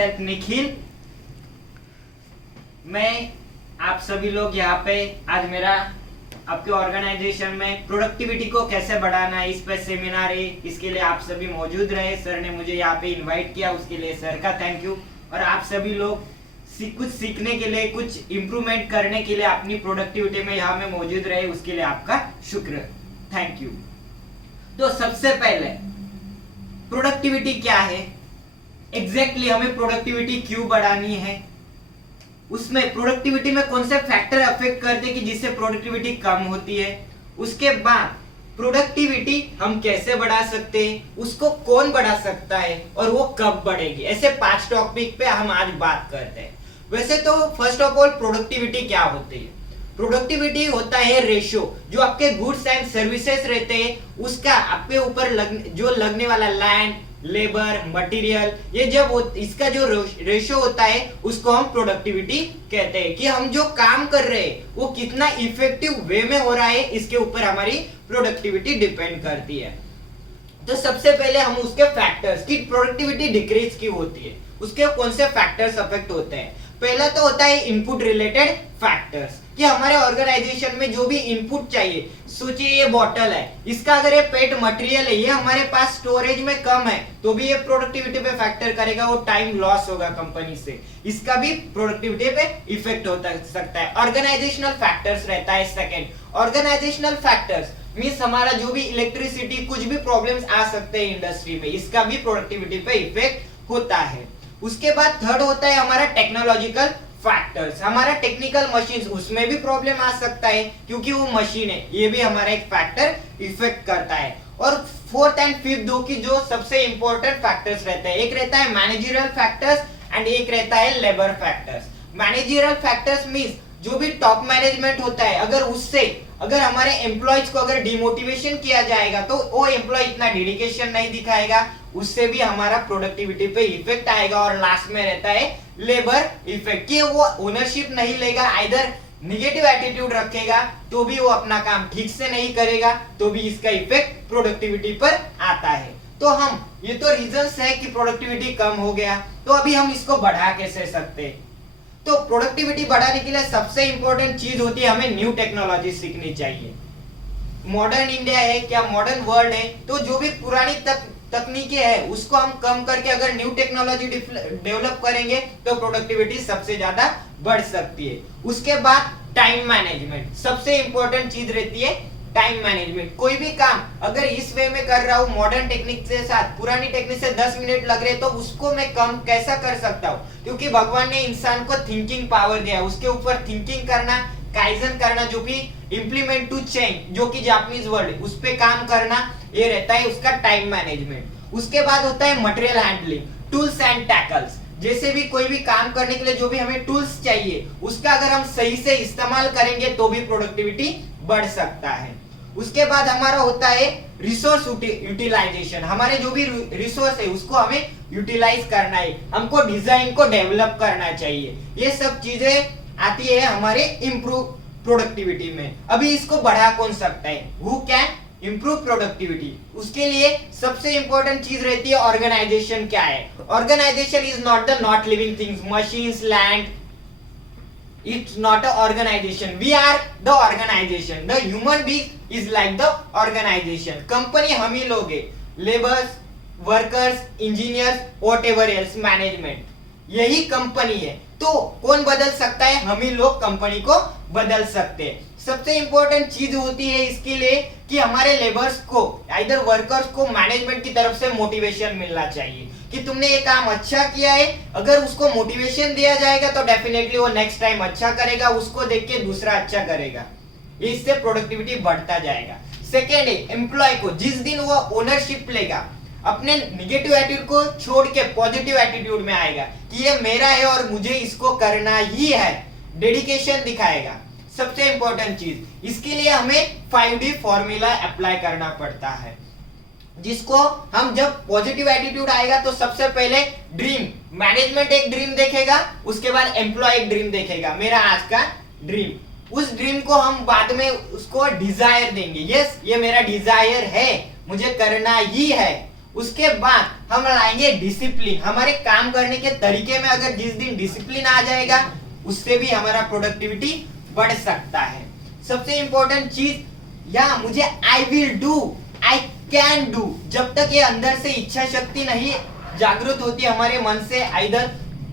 Self Nikhil. मैं आप सभी लोग यहाँ पे आज मेरा आपके ऑर्गेनाइजेशन में प्रोडक्टिविटी को कैसे बढ़ाना है इस पे सेमिनार है, इसके लिए आप सभी मौजूद रहे। सर ने मुझे यहाँ पे इनवाइट किया, उसके लिए सर का थैंक यू। और आप सभी लोग कुछ सीखने के लिए, कुछ इम्प्रूवमेंट करने के लिए अपनी प्रोडक्टिविटी में यहाँ में मौजूद रहे, उसके लिए आपका शुक्र, थैंक यू। तो सबसे पहले प्रोडक्टिविटी क्या है, एग्जैक्टली हमें प्रोडक्टिविटी क्यों बढ़ानी है, उसमें प्रोडक्टिविटी में कौन से फैक्टर अफेक्ट करते हैं कि जिससे प्रोडक्टिविटी कम होती है। उसके बाद प्रोडक्टिविटी हम कैसे बढ़ा सकते हैं, उसको कौन बढ़ा सकता है और वो कब बढ़ेगी। ऐसे 5 टॉपिक पे हम आज बात करते हैं। वैसे तो फर्स्ट ऑफ ऑल प्रोडक्टिविटी क्या होती है। प्रोडक्टिविटी होता है रेशियो, जो आपके गुड्स एंड सर्विसेज रहते हैं उसका आपके ऊपर जो लगने वाला लैंड, लेबर, मटेरियल, ये जब इसका जो रेशियो होता है उसको हम प्रोडक्टिविटी कहते हैं। कि हम जो काम कर रहे हैं वो कितना इफेक्टिव वे में हो रहा है, इसके ऊपर हमारी प्रोडक्टिविटी डिपेंड करती है। तो सबसे पहले हम उसके फैक्टर्स की प्रोडक्टिविटी डिक्रीज क्यों होती है, उसके कौन से फैक्टर्स अफेक्ट होते हैं। पहला तो होता है इनपुट रिलेटेड फैक्टर्स, कि हमारे ऑर्गेनाइजेशन में जो भी इनपुट चाहिए, सोचिए ये बॉटल है, इसका अगर ये पेट मटेरियल है, ये हमारे पास स्टोरेज में कम है तो भी ये प्रोडक्टिविटी पे फैक्टर करेगा, वो टाइम लॉस होगा कंपनी से, इसका भी प्रोडक्टिविटी पे इफेक्ट हो सकता है। ऑर्गेनाइजेशनल फैक्टर्स रहता है सेकंड। ऑर्गेनाइजेशनल फैक्टर्स मींस हमारा जो भी इलेक्ट्रिसिटी, कुछ भी प्रॉब्लम्स आ सकते हैं इंडस्ट्री में, इसका भी प्रोडक्टिविटी पे इफेक्ट होता है। उसके बाद थर्ड होता है हमारा टेक्नोलॉजिकल फैक्टर्स, हमारा टेक्निकल मशीन्स, उसमें भी प्रॉब्लम आ सकता है क्योंकि वो मशीन है, ये भी हमारा एक फैक्टर इफेक्ट करता है। और फोर्थ एंड फिफ्थ दो की जो सबसे इंपॉर्टेंट फैक्टर्स रहते हैं, एक रहता है मैनेजरियल फैक्टर्स एंड एक रहता है labour factors. Managerial factors means जो भी टॉप मैनेजमेंट होता है, अगर हमारे एम्प्लॉयज को अगर डिमोटिवेशन किया जाएगा तो वो एम्प्लॉय इतना डेडिकेशन नहीं दिखाएगा, उससे भी हमारा प्रोडक्टिविटी पे इफेक्ट आएगा। और लास्ट में रहता है लेबर इफेक्ट, कि वो ओनरशिप नहीं लेगा, आइदर निगेटिव एटीट्यूड रखेगा तो भी वो अपना काम ठीक से नहीं करेगा, तो भी इसका इफेक्ट प्रोडक्टिविटी पर आता है। तो ये तो रीजंस है कि प्रोडक्टिविटी कम हो गया, तो अभी हम इसको बढ़ा कैसे सकते हैं। तो प्रोडक्टिविटी बढ़ाने के लिए सबसे इंपॉर्टेंट चीज होती है हमें न्यू टेक्नोलॉजी सीखनी चाहिए। मॉडर्न इंडिया है, क्या मॉडर्न वर्ल्ड है, तो जो भी पुरानी तकनीकें है उसको हम कम करके अगर न्यू टेक्नोलॉजी डेवलप करेंगे तो प्रोडक्टिविटी सबसे ज्यादा बढ़ सकती है। उसके बाद टाइम मैनेजमेंट सबसे इंपॉर्टेंट चीज रहती है। टाइम मैनेजमेंट, कोई भी काम अगर इस वे में कर रहा हूँ मॉडर्न टेक्निक के साथ, पुरानी टेक्निक से 10 मिनट लग रहे तो उसको मैं कम कैसा कर सकता हूँ, क्योंकि भगवान ने इंसान को थिंकिंग पावर दिया, उसके ऊपर थिंकिंग करना, काइजन करना, जो कि इंप्लीमेंट टू चेंज, जो कि जापानीज वर्ड, उस पे काम करना, ये रहता है उसका टाइम मैनेजमेंट। उसके बाद होता है material handling, tools and tackles, जैसे भी कोई भी काम करने के लिए जो भी हमें टूल्स चाहिए उसका अगर हम सही से इस्तेमाल करेंगे तो भी प्रोडक्टिविटी बढ़ सकता है। उसके बाद हमारा होता है रिसोर्स यूटिलाइजेशन, हमारे जो भी रिसोर्स है उसको हमें यूटिलाइज करना है, हमको डिजाइन को डेवलप करना चाहिए। ये सब चीजें आती है हमारे इंप्रूव प्रोडक्टिविटी में। अभी इसको बढ़ा कौन सकता है, हु कैन इंप्रूव प्रोडक्टिविटी, उसके लिए सबसे इंपॉर्टेंट चीज रहती है ऑर्गेनाइजेशन क्या है। Organisation is not living things, machines, land, it's not a organization, we are the organization, the human being is like the organization। Company हम ही लोग हैं, labours, workers, engineers, whatever else, management, यही company है। तो कौन बदल सकता है, हम ही लोग कंपनी को बदल सकते हैं। सबसे इंपॉर्टेंट चीज होती है इसके लिए कि हमारे लेबर्स को, आइदर वर्कर्स को मैनेजमेंट की तरफ से मोटिवेशन मिलना चाहिए कि तुमने ये काम अच्छा किया है। अगर उसको मोटिवेशन दिया जाएगा तो डेफिनेटली वो नेक्स्ट टाइम अच्छा करेगा, उसको देख के दूसरा अच्छा करेगा, इससे प्रोडक्टिविटी बढ़ता जाएगा। सेकेंड है एम्प्लॉय को, जिस दिन वो ओनरशिप लेगा, अपने निगेटिव एटीट्यूड को छोड़ के पॉजिटिव एटीट्यूड में आएगा कि ये मेरा है और मुझे इसको करना ही है, डेडिकेशन दिखाएगा। सबसे इंपॉर्टेंट चीज, इसके लिए हमें 5D फॉर्मूला अप्लाई करना पड़ता है, जिसको हम जब पॉजिटिव एटीट्यूड आएगा तो सबसे पहले ड्रीम, मैनेजमेंट एक ड्रीम देखेगा, उसके बाद एम्प्लॉय एक ड्रीम देखेगा, मेरा आज का ड्रीम, उस ड्रीम को हम बाद में उसको डिजायर देंगे, यस ये मेरा डिजायर है, मुझे करना ही है। उसके बाद हम लाएंगे डिसिप्लिन। हमारे काम करने के तरीके में अगर जिस दिन डिसिप्लिन आ जाएगा उससे भी हमारा प्रोडक्टिविटी बढ़ सकता है। सबसे इंपॉर्टेंट चीज या मुझे I will do, I can do, जब तक ये अंदर से इच्छा शक्ति नहीं जागृत होती हमारे मन से इधर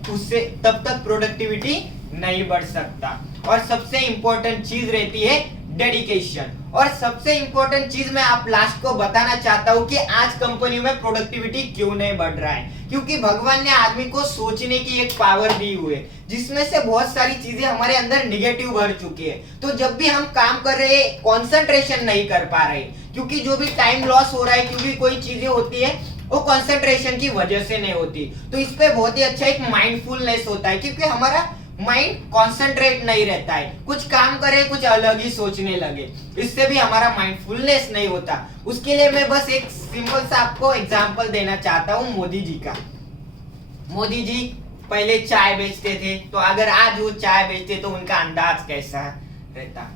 उससे, तब तक प्रोडक्टिविटी नहीं बढ़ सकता। और सबसे इंपॉर्टेंट चीज रहती है डेडिकेशन। और सबसे इंपॉर्टेंट चीज मैं आप लास्ट को बताना चाहता हूं कि आज कंपनी में प्रोडक्टिविटी क्यों नहीं बढ़ रहा है, क्योंकि भगवान ने आदमी को सोचने की एक पावर दी हुई है जिसमें से बहुत सारी चीजें हमारे अंदर निगेटिव भर चुकी है। तो जब भी हम काम कर रहे हैं कंसंट्रेशन नहीं कर पा रहे, क्योंकि जो भी टाइम लॉस हो रहा है, क्योंकि कोई चीजें होती है वो कंसंट्रेशन की वजह से नहीं होती। तो इस पे बहुत ही अच्छा एक माइंडफुलनेस होता है, क्योंकि हमारा माइंड कंसंट्रेट नहीं रहता है, कुछ काम करे कुछ अलग ही सोचने लगे, इससे भी हमारा माइंडफुलनेस नहीं होता। उसके लिए मैं बस एक सिंपल सा आपको एग्जांपल देना चाहता हूँ मोदी जी का। मोदी जी पहले चाय बेचते थे, तो अगर आज वो चाय बेचते तो उनका अंदाज कैसा रहता।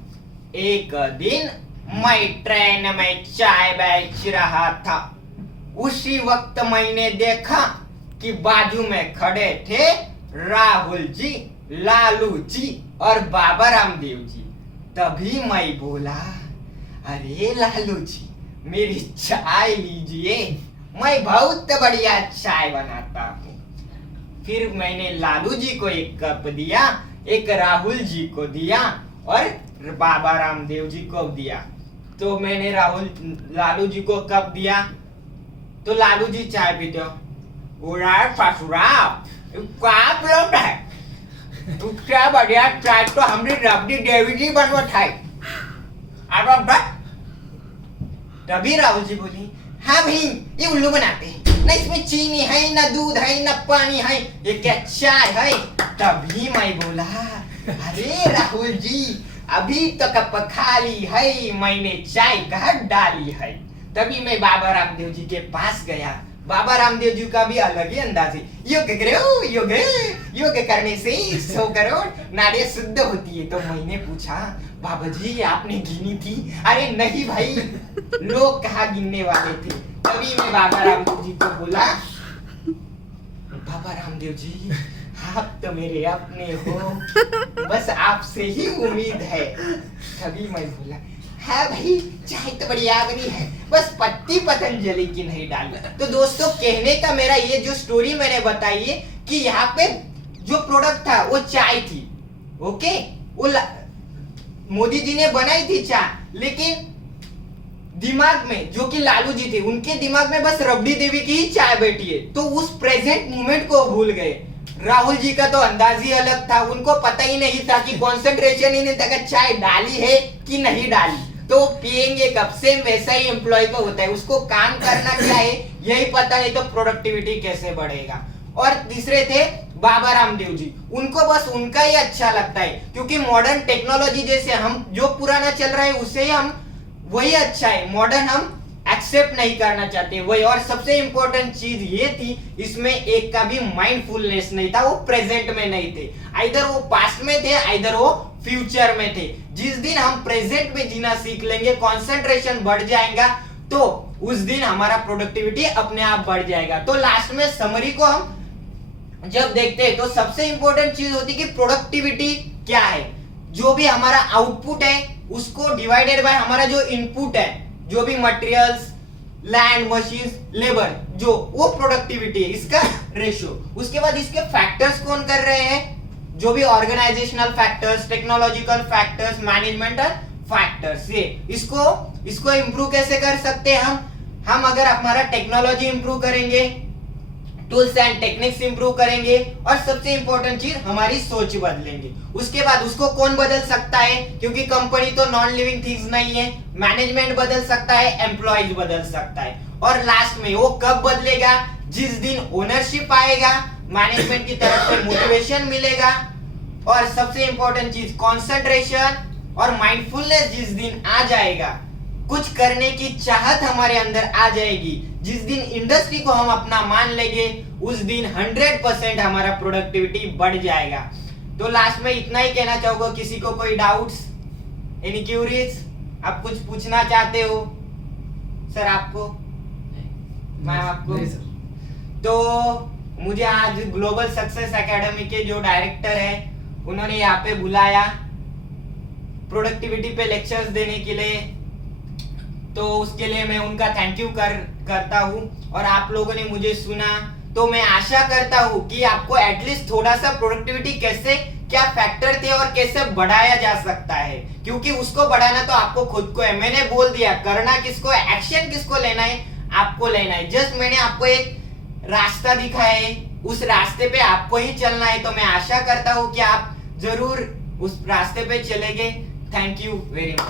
एक दिन मैं ट्रेन में चाय बेच रहा था, उसी वक्त मैंने देखा कि बाजू में खड़े थे राहुल जी, लालू जी और बाबा रामदेव जी। तभी मैं बोला, अरे लालू जी मेरी चाय लीजिए, मैं बहुत बढ़िया चाय बनाता हूँ। फिर मैंने लालू जी को एक कप दिया, एक राहुल जी को दिया और बाबा रामदेव जी को दिया। तो मैंने लालू जी को कप दिया तो लालू जी चाय पीते हो, क्या बढ़िया चाय तो हमने रबड़ी देवी जी बनवा था। तभी राहुल जी बोली, हाँ भाई ये उल्लू बनाते हैं ना, इसमें चीनी है ना दूध है ना पानी है, ये क्या चाय है। तभी मैं बोला, अरे राहुल जी अभी तो कप खाली है, मैंने चाय कहाँ डाली है। तभी मैं बाबा रामदेव जी के पास गया। बाबा रामदेव जी का भी अलग ही अंदाज है, योग करो, योग करने से 100 करोड़ नाड़ियां शुद्ध होती है। तो मैंने पूछा, बाबा जी आपने गिनी थी? अरे नहीं भाई, लोग कहाँ गिनने वाले थे। तभी मैं बाबा रामदेव जी को बोला, बाबा रामदेव जी आप तो मेरे अपने हो, बस आपसे ही उम्मीद है। तभी मैं बोला, है भाई चाय तो बढ़िया बनी है, बस पत्ती पतंजलि की नहीं डाली। तो दोस्तों कहने का मेरा ये जो स्टोरी मैंने बताई है कि यहाँ पे जो प्रोडक्ट था वो चाय थी, ओके, वो मोदी जी ने बनाई थी चाय, लेकिन दिमाग में जो कि लालू जी थे उनके दिमाग में बस रबड़ी देवी की ही चाय बैठी है, तो उस प्रेजेंट मोमेंट को भूल गए। राहुल जी का तो अंदाज ही अलग था, उनको पता ही नहीं था कि कंसंट्रेशन ही नहीं था कि चाय डाली है कि नहीं डाली, तो पिएंगे कब। से वैसा ही एम्प्लॉय को होता है, उसको काम करना क्या है यही पता नहीं तो प्रोडक्टिविटी कैसे बढ़ेगा। और तीसरे थे बाबा रामदेव जी, उनको बस उनका ही अच्छा लगता है, क्योंकि मॉडर्न टेक्नोलॉजी जैसे हम जो पुराना चल रहा है उससे ही हम वही अच्छा है, मॉडर्न हम एक्सेप्ट नहीं करना चाहते वही। और सबसे इंपॉर्टेंट चीज ये थी, इसमें एक का भी माइंडफुलनेस नहीं था, वो प्रेजेंट में नहीं थे, आइदर वो पास्ट में थे आइदर वो फ्यूचर में थे। जिस दिन हम प्रेजेंट में जीना सीख लेंगे, कंसंट्रेशन बढ़ जाएगा, तो उस दिन हमारा प्रोडक्टिविटी अपने आप बढ़ जाएगा। तो लास्ट में समरी को हम जब देखते हैं तो सबसे इंपॉर्टेंट चीज होती है कि प्रोडक्टिविटी क्या है। जो भी हमारा आउटपुट है उसको डिवाइडेड बाय हमारा जो इनपुट है, जो भी मटेरियल्स, लैंड, मशीन्स, लेबर, जो वो प्रोडक्टिविटी है, इसका रेशियो। उसके बाद इसके फैक्टर्स कौन कर रहे हैं, जो भी organisational factors, technological factors, managemental factors. ये इसको इंप्रूव कैसे कर सकते हैं हम अगर हमारा टेक्नोलॉजी इंप्रूव करेंगे, टूल्स एंड टेक्निक्स इंप्रूव करेंगे, और सबसे इंपॉर्टेंट चीज हमारी सोच बदलेंगे। उसके बाद उसको कौन बदल सकता है, क्योंकि कंपनी तो नॉन लिविंग थिंग्स नहीं है, मैनेजमेंट बदल सकता है, एम्प्लॉइज बदल सकता है। और लास्ट में वो कब बदलेगा, जिस दिन ओनरशिप आएगा, मैनेजमेंट की तरफ से मोटिवेशन मिलेगा, और सबसे इंपॉर्टेंट चीज कंसंट्रेशन और माइंडफुलनेस जिस दिन आ जाएगा, कुछ करने की चाहत हमारे अंदर आ जाएगी, जिस दिन इंडस्ट्री को हम अपना मान लेंगे, उस दिन 100% हमारा प्रोडक्टिविटी बढ़ जाएगा। तो लास्ट में इतना ही कहना चाहूंगा। किसी को कोई डाउट्स, एनी क्यूरीज, आप कुछ पूछना चाहते हो सर? आपको मैं आपको नहीं सर। तो मुझे आज ग्लोबल सक्सेस एकेडमी के जो डायरेक्टर है उन्होंने यहाँ पे बुलाया प्रोडक्टिविटी पे लेक्चर्स देने के लिए, तो उसके लिए मैं उनका थैंक यू करता हूँ। और आप लोगों ने मुझे सुना, तो मैं आशा करता हूँ कि आपको एटलीस्ट थोड़ा सा प्रोडक्टिविटी कैसे, क्या फैक्टर थे और कैसे बढ़ाया जा सकता है, क्योंकि उसको बढ़ाना तो आपको खुद को है। मैंने बोल दिया करना किसको है, एक्शन किसको लेना है, आपको लेना है। जस्ट मैंने आपको एक रास्ता दिखाया है, उस रास्ते पे आपको ही चलना है। तो मैं आशा करता हूँ कि आप जरूर उस रास्ते पे चलेंगे। Thank you very much.